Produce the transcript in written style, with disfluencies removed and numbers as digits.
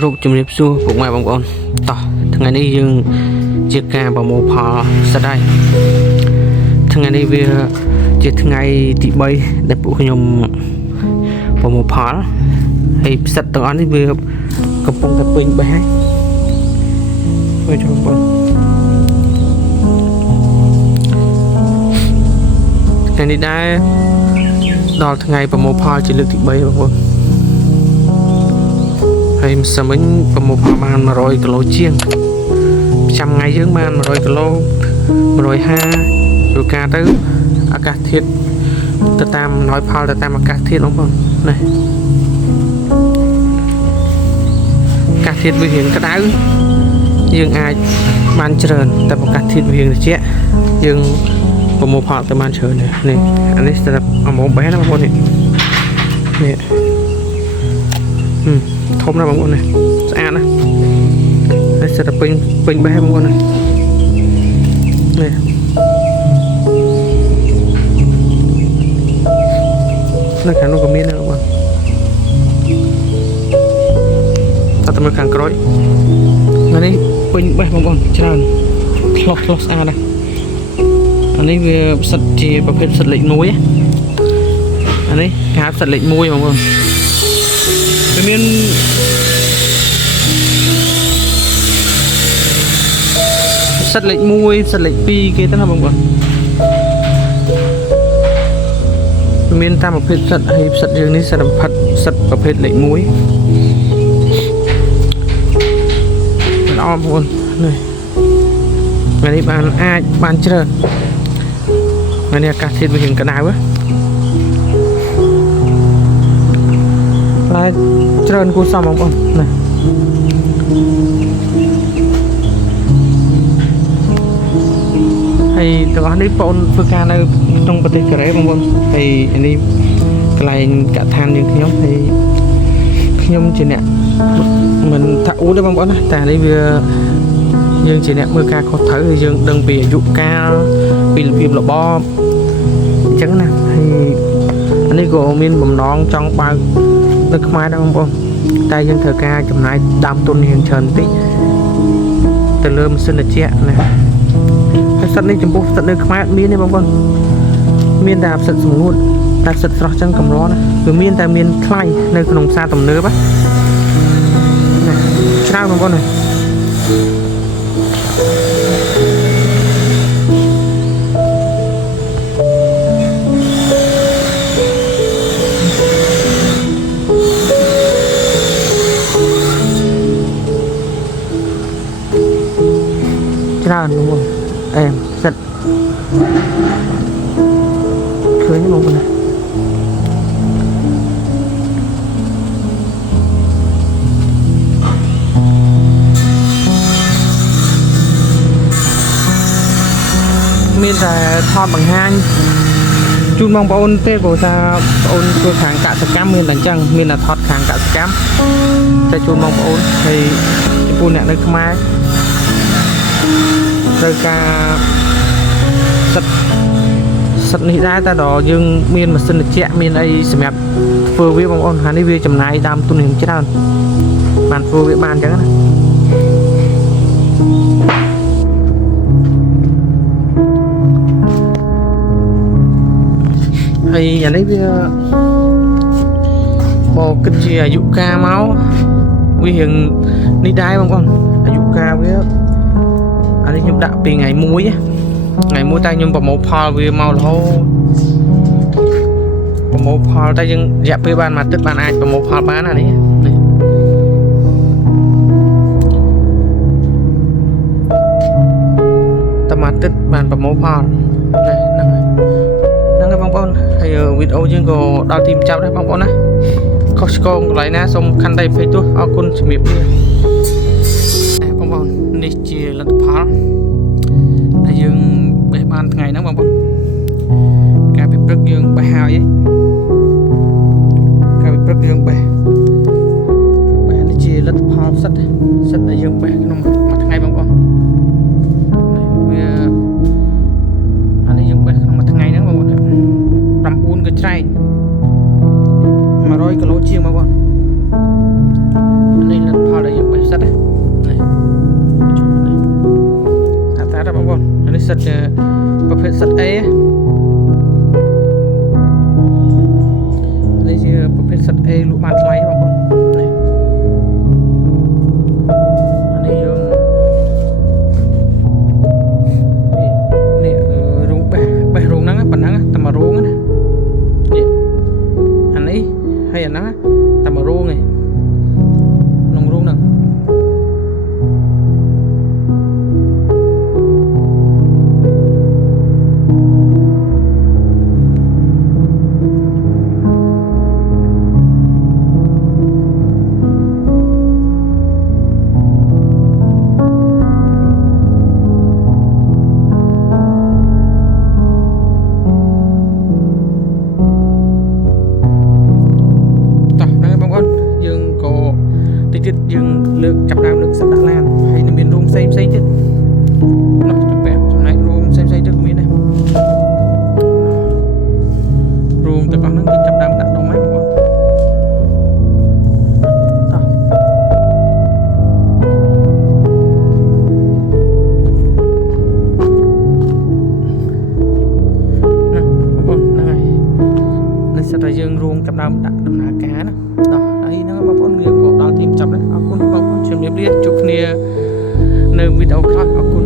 រូបជំរាបសួរពុកម៉ែបងប្អូនតោះថ្ងៃនេះយើងជាការប្រមូលផលស្ដាយថ្ងៃនេះវាជាថ្ងៃទី3ដែលពួកខ្ញុំប្រមូលផលហើយផ្សិតទាំងអស់នេះវាកំពុងតែពេញបេះហើយមើលចូលបងប្អូនថ្ងៃនេះដែរដល់ថ្ងៃប្រមូលផលជាលើកទី3បងប្អូនហើយម្សិលមិញប្រមូលផលបាន100គីឡូជាងចាំថ្ងៃយើងបាន100គីឡូ150ជួការទៅអាកាសធាតុទៅតាមអំណោយផលទៅតាមអាកាសធាតុបងប្អូននេះអាកាសធាតុវារៀងក្តៅយើងអាចបានច្រើនតែអាកាសធាតុវារៀងត្រជាក់យើងប្រមូលផលទៅបានច្រើននេះអានេះសម្រាប់អំបេះណាបងប្អូននេះធំណាស់បងប្អូននេះស្អាតណាស់ហើយសិតតែពេញបេះបងប្អូននេះនៅខាងនោះក៏មានដែរបងប្អូនតែមើលខាងក្រោយថ្ងៃនេះពេញបេះបងប្អូនច្រើនឆ្លោះស្អាតណាស់អានេះវាផ្សិតជាប្រភេទផ្សិតលេខ1អានេះគេហៅផ្សិតលេខ1បងប្អូនវាមានផ្សិតលេខ1ផ្សិតលេខ2គេទៅណាបងប្អូនវាមានតាមប្រភេទផ្សិតហើយផ្សិតយើងនេះសិតប្រភេទផ្សិតប្រភេទលេខ1ល្អបងប្អូននេះថ្ងៃនេះអាចបានច្រើនថ្ងៃនេះអាកាសធាតុវារៀងក្តៅហើយច្រើនគួរសមបងប្អូនណាហើយទាំងអស់នេះបងធ្វើការនៅក្នុងប្រទេសកូរ៉េបងប្អូនហើយនេះកន្លែងកឋានយើងហើយខ្ញុំជាអ្នកមិនថាអួតទេបងប្អូនណាតែនេះវាយើងជាអ្នកមើលការខុសត្រូវហើយយើងដឹងពីអាយុកាលពីរបៀបរបបអញ្ចឹងណាហើយអានេះក៏មានបំណងចង់បើកនៅខ្មែរដែរបងប្អូនតែយើងត្រូវការចំណាយដើមទុនរៀងច្រើនបន្តិចទៅលើម៉ាស៊ីនត្រជាក់ណាហើយផ្សិតនេះចំពោះផ្សិតនៅខ្មែរមានទេបងប្អូនមានតែផ្សិតស្ងួតតែផ្សិតស្រស់ចឹងកំឡណាវាមានតែមានថ្លៃនៅក្នុងផ្សារទំនើបណាច្រើនបងប្អូនណាច្រើនបងប្អូនអែមសិតឃើញបងប្អូនមានតែថតបង្ហាញជូនបងប្អូនទេព្រោះថាបងប្អូនធ្វើខាងកសិកម្មមានតែអញ្ចឹងមានតែថតខាងកសិកម្មតែជូនបងប្អូនហើយចំពោះអ្នកនៅខ្មែរត្រូវការសិតនេះដែរតែដល់យើងមានម៉ាស៊ីនត្រជាក់មានអីសម្រាប់ធ្វើវាបងប្អូនហើយនេះវាចំណាយដើមទុនរៀងច្រើនបានធ្វើវាបានអញ្ចឹងណាហើយអានេះវាបើគិតជាអាយុកាលមកវារៀងនេះដែរបងប្អូនអាយុកាលវាអានេះខ្ញុំដាក់ពីថ្ងៃ1តែខ្ញុំប្រមូលផលវាមករហូតប្រមូលផលតែយើងរយៈពេលបានមួយអាទិត្យបានអាចប្រមូលផលបានអានេះតែមួយអាទិត្យបានប្រមូលផលហ្នឹងហើយបងប្អូនហើយវីដេអូយើងក៏ដល់ទីបញ្ចប់ដែរបងប្អូនណាខុសឆ្គងកន្លែងណាសូមខន្តីអភ័យទោសអរគុណជំរាបលាបងប្អូននេះជាលទ្ធផលដែលយើងបេះបានថ្ងៃហ្នឹងបងប្អូនការពីព្រឹកយើងបេះហើយការពីព្រឹកយើងបេះនេះជាលទ្ធផលសិតដែលយើងបេះក្នុងមួយថ្ងៃបងប្អូនវាអានេះយើងបេះក្នុងមួយថ្ងៃហ្នឹងបងប្អូន9កញ្ច្រែង100គីឡូជាងបងប្អូននេះលទ្ធផល សិតប្រភេទសត្វអេនេះជាប្រភេទសត្វអេលក់បានថ្លៃបងប្អូននេះអានេះយើងនេះរោងបេះរោងហ្នឹងប៉ុណ្ណឹងតែមួយរោងណានេះអានេះហើយអាហ្នឹងតែមួយរោងឯងក្នុងរោងហ្នឹងយើងលើកចាប់ដើមលើកសប្តាហ៍ឡានហើយនឹងមានរោងផ្សេងទៀតនោះចំណែករោងផ្សេងទៀតក៏មានដែររោងទាំងអស់ហ្នឹងគេចាប់ដើមដាក់ដុំហើយបងប្អូនតោះណាបងប្អូនហ្នឹងហើយនេះសិតតែយើងរោងចាប់ដើមដាក់ដំណើរការណាតោះហើយហ្នឹងបងប្អូនយើងក៏ដល់ទីបញ្ចប់ដែរអរគុណបងប្អូនជំរាបលាជួបគ្នានៅវីដេអូក្រោយអរគុណ